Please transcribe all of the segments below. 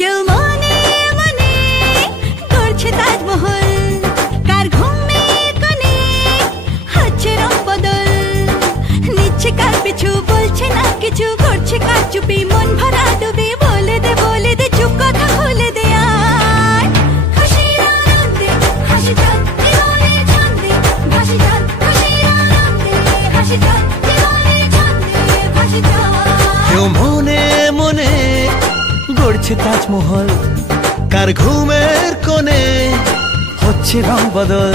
কেউ মনে মনে করছে তাজমহল, কার ঘুমের কোণে হচ্ছে রং বদল, নিচ্ছে কার পিছু বলছে না কিছু, করছে কার চুপি মন ভরা ডুবি, বলে দে চুপ কথা খুলে দে আর খুশির আনন্দে হাসি চল জীবনের ছন্দে ভাসি চল, খুশির আনন্দে হাসি চল জীবনের ছন্দে ভাসি চল। কেউ মনে মনে গড়ছে তাজমহল, কার ঘুমের কোণে হচ্ছে রং বদল,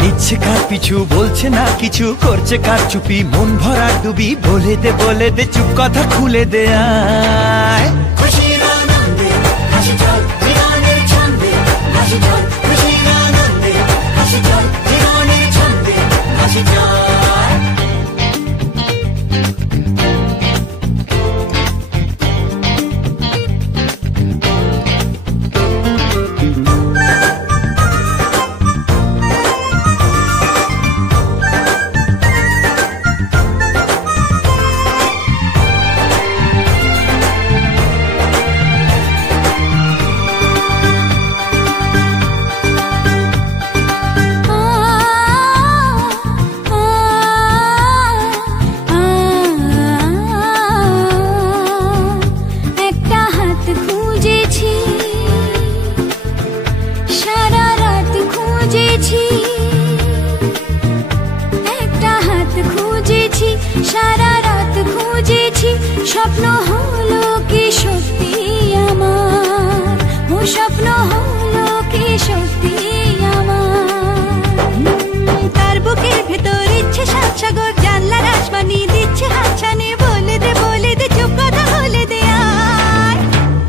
নিচ্ছে কার পিছু বলছে না কিছু, করছে কার চুপি মন ভরা ডুবি, বলে দে চুপ কথা খুলে দে আয় খুশির আনন্দে হাসি চল জীবনের ছন্দে ভাসি চল, খুশির আনন্দে হাসি চল জীবনের ছন্দে ভাসি চল। সারা রাত খুঁজেছি, স্বপ্ন হলো কি সত্যি আমার, ও স্বপ্ন হলো কি সত্যি আমার। তার বুকের ভেতর ইচ্ছে সাত সাগর, জানলার আসমানি দিচ্ছে হাতছানি, বলে দে চুপ কথা বলে দে আর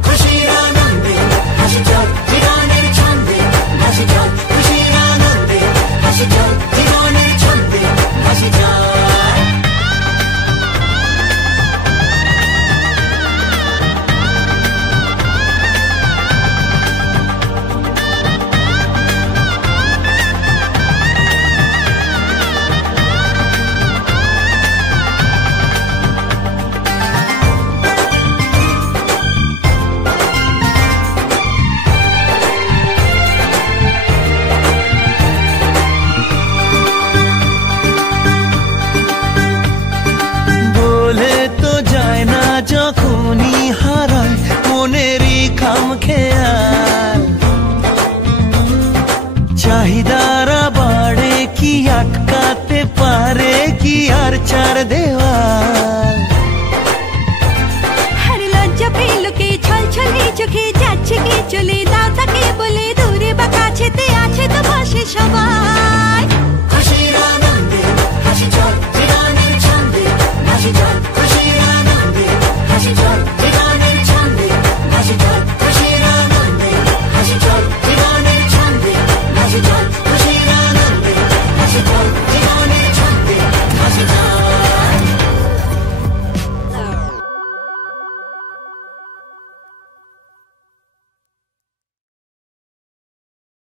খুশির আনন্দে হাসি চল জীবনের ছন্দে ভাসি চল, খুশির আনন্দে হাসি চল জীবনের ছন্দে ভাসি চল। যখনই হারায় মনেরই খাম খেয়াল, চাহিদারা বাড়ে কি আটকাতে পারে কি আর চার দেওয়াল। হর লজ্জা পেল কে ছল ছলে চোখে যাচ্ছে কি চলে